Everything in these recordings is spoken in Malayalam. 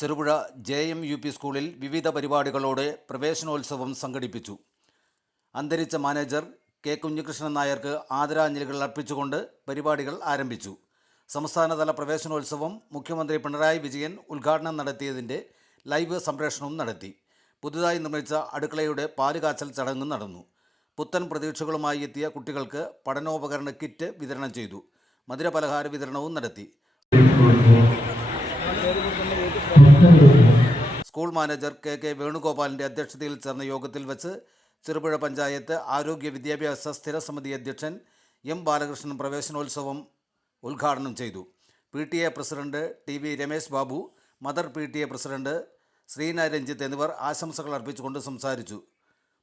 ചെറുപുഴ JMUP സ്കൂളിൽ വിവിധ പരിപാടികളോടെ പ്രവേശനോത്സവം സംഘടിപ്പിച്ചു. അന്തരിച്ച മാനേജർ കെ കുഞ്ഞികൃഷ്ണൻ നായർക്ക് ആദരാഞ്ജലികൾ അർപ്പിച്ചുകൊണ്ട് പരിപാടികൾ ആരംഭിച്ചു. സംസ്ഥാനതല പ്രവേശനോത്സവം മുഖ്യമന്ത്രി പിണറായി വിജയൻ ഉദ്ഘാടനം നടത്തിയതിൻ്റെ ലൈവ് സംപ്രേഷണവും നടത്തി. പുതുതായി നിർമ്മിച്ച അടുക്കളയുടെ പാലുകാച്ചൽ ചടങ്ങ് നടന്നു. പുത്തൻ പ്രതീക്ഷകളുമായി എത്തിയ കുട്ടികൾക്ക് പഠനോപകരണ കിറ്റ് വിതരണം ചെയ്തു. മധുരപലഹാര വിതരണവും നടത്തി. സ്കൂൾ മാനേജർ KK വേണുഗോപാലിൻ്റെ അധ്യക്ഷതയിൽ ചേർന്ന യോഗത്തിൽ വെച്ച് ചെറുപുഴ പഞ്ചായത്ത് ആരോഗ്യ വിദ്യാഭ്യാസ സ്ഥിരസമിതി അധ്യക്ഷൻ M. ബാലകൃഷ്ണൻ പ്രവേശനോത്സവം ഉദ്ഘാടനം ചെയ്തു. PTA president TV Ramesh Babu, mother PTA president ശ്രീന രഞ്ജിത്ത് എന്നിവർ ആശംസകൾ അർപ്പിച്ചുകൊണ്ട് സംസാരിച്ചു.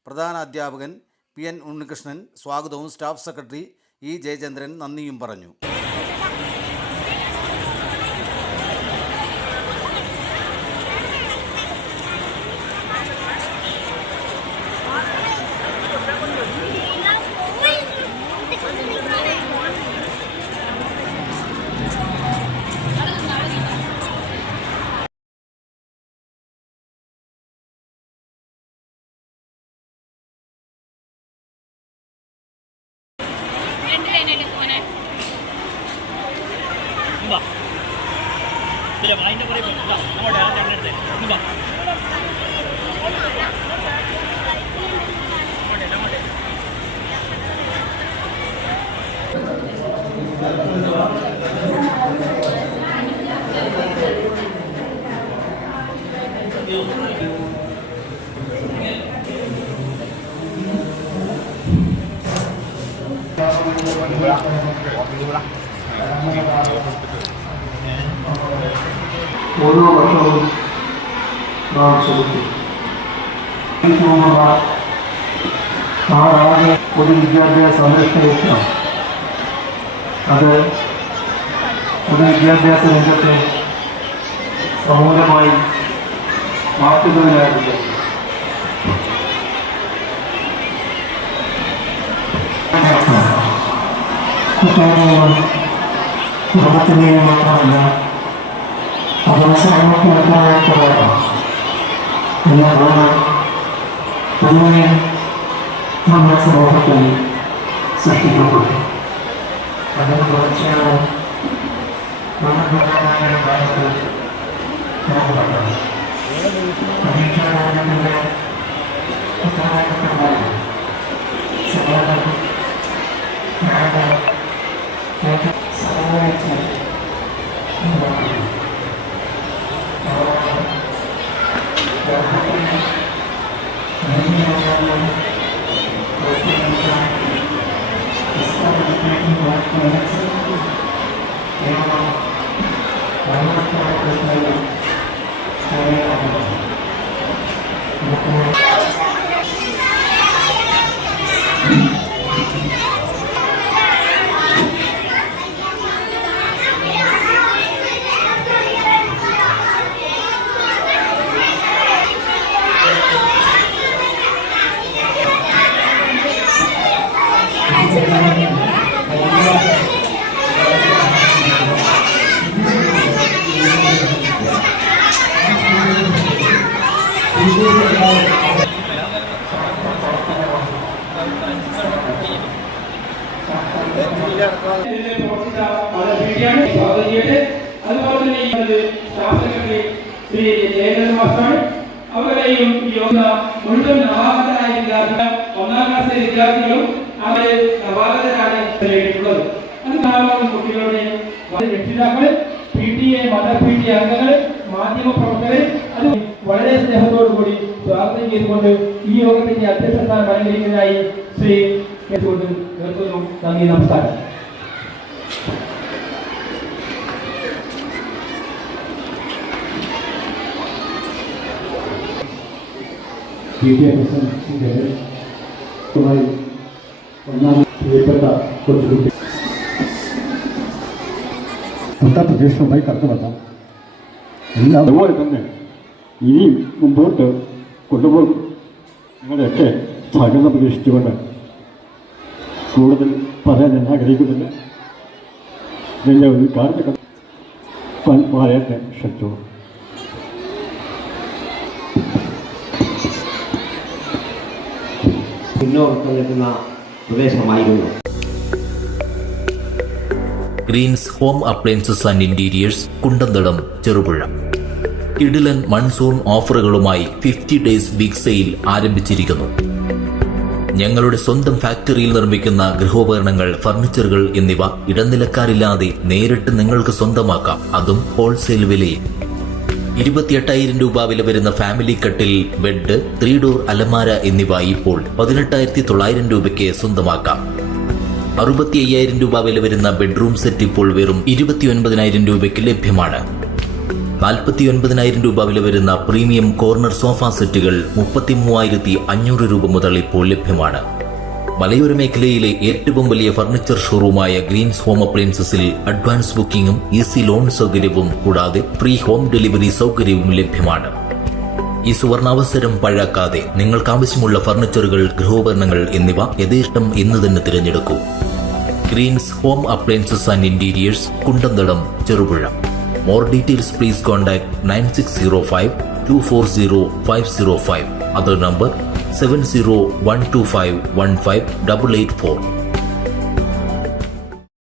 പ്രധാന അധ്യാപകൻ PN ഉണ്ണികൃഷ്ണൻ സ്വാഗതവും സ്റ്റാഫ് സെക്രട്ടറി E. ജയചന്ദ്രൻ നന്ദിയും പറഞ്ഞു. ഓരോ വർഷവും നാം ശ്രമിക്കും. ആരാകെ പൊതുവിദ്യാഭ്യാസ സംരക്ഷണ അത് പൊതുവിദ്യാഭ്യാസ രംഗത്തെ സമൂലമായി മാറ്റുന്നതിനായിട്ടുണ്ട്. കുട്ടികളെയും കുടുംബത്തിനെയും മാത്രമല്ല അതിന് സമൂഹത്തിനെത്താനായിട്ടുള്ള എല്ലാ പൊതുവെ നമ്മുടെ സമൂഹത്തിൽ സൃഷ്ടിക്കപ്പെട്ടു. അതിന് തുടർച്ചയാണ് കാലത്ത് നോക്കപ്പെട്ടത്. പരീക്ഷാകാലത്തിൻ്റെ ഉത്തരവാദിത്തമായ സമാധാനം സഹായിച്ച് അവരെയും മുഴുവൻ നവാഗതരായ വിദ്യാർത്ഥികൾ 1ാം ക്ലാസ്സിലെ വിദ്യാർത്ഥികളും അവര് നവാഗതരാണ് നേടിയിട്ടുള്ളത്. അത് കാണുന്ന കുട്ടികളുടെ രക്ഷിതാക്കള്, PTA, മദർ PTA അംഗങ്ങള്, മാധ്യമ പ്രവർത്തകര് അത് വളരെ സ്നേഹത്തോടു കൂടി സ്വാഗതം ചെയ്തുകൊണ്ട് ഈ യോഗത്തിന്റെ അധ്യക്ഷ സ്ഥാനം അലങ്കരിക്കുന്നതായി ശ്രീ കേട്ടുകൊണ്ട് നിർത്തുന്നു. നന്ദി, നമസ്കാരം. PTA പ്രസിഡന്റിന്റെ ഒന്നാമത് പ്രിയപ്പെട്ട കൊച്ചുകുട്ടി പ്രദേശവുമായി കടന്നു വന്നാം. എല്ലാം അതുപോലെ തന്നെ ഇനിയും മുമ്പോട്ട് കൊണ്ടുപോകും നിങ്ങളുടെയൊക്കെ സഹകരണം പ്രതീക്ഷിച്ചുകൊണ്ട് കൂടുതൽ പറയാൻ ഞാൻ ആഗ്രഹിക്കുന്നില്ല. ഇതിൻ്റെ ഒരു കാരണ പറയട്ടെ ക്ഷണിച്ചു. മുന്നോട്ട് നിൽക്കുന്ന പ്രദേശമായിരുന്നു. Greens Home Appliances and Interiors, Kundanthadam, Cherupuzha. കിടിലൻ മൺസൂൺ ഓഫറുകളുമായി 50 ഡേയ്സ് ബിഗ് സെയിൽ ആരംഭിച്ചിരിക്കുന്നു. ഞങ്ങളുടെ സ്വന്തം ഫാക്ടറിയിൽ നിർമ്മിക്കുന്ന ഗൃഹോപകരണങ്ങൾ, ഫർണിച്ചറുകൾ എന്നിവ ഇടനിലക്കാരില്ലാതെ നേരിട്ട് നിങ്ങൾക്ക് സ്വന്തമാക്കാം, അതും ഹോൾസെയിൽ വിലയിൽ. 28,000 രൂപ വില വരുന്ന ഫാമിലി കട്ടിൽ, ബെഡ്, 3 ഡോർ അലമാര എന്നിവ ഇപ്പോൾ 18,900 രൂപയ്ക്ക് സ്വന്തമാക്കാം. 65,000 രൂപ വില വരുന്ന ബെഡ്റൂം സെറ്റ് ഇപ്പോൾ വെറും 29,000 രൂപയ്ക്ക് ലഭ്യമാണ്. 49,000 രൂപ വില വരുന്ന പ്രീമിയം കോർണർ സോഫ സെറ്റുകൾ 33,500 രൂപ മുതൽ ഇപ്പോൾ ലഭ്യമാണ്. മലയോര മേഖലയിലെ ഏറ്റവും വലിയ ഫർണിച്ചർ ഷോറൂമായ ഗ്രീൻസ് ഹോം അപ്ലയൻസസിൽ അഡ്വാൻസ് ബുക്കിംഗും ഈസി ലോൺ സൗകര്യവും കൂടാതെ ഫ്രീ ഹോം ഡെലിവറി സൗകര്യവും ലഭ്യമാണ്. ഈ സുവർണാവസരം പഴാക്കാതെ നിങ്ങൾക്ക് ആവശ്യമുള്ള ഫർണിച്ചറുകൾ, ഗൃഹോപകരണങ്ങൾ എന്നിവ യഥേഷ്ടം ഇന്ന് തന്നെ തിരഞ്ഞെടുക്കൂ. Greens Home Appliances and Interiors, Kundanthadam, Cherupuzha. More details please contact 9605-240-505. Other number 70-125-15884.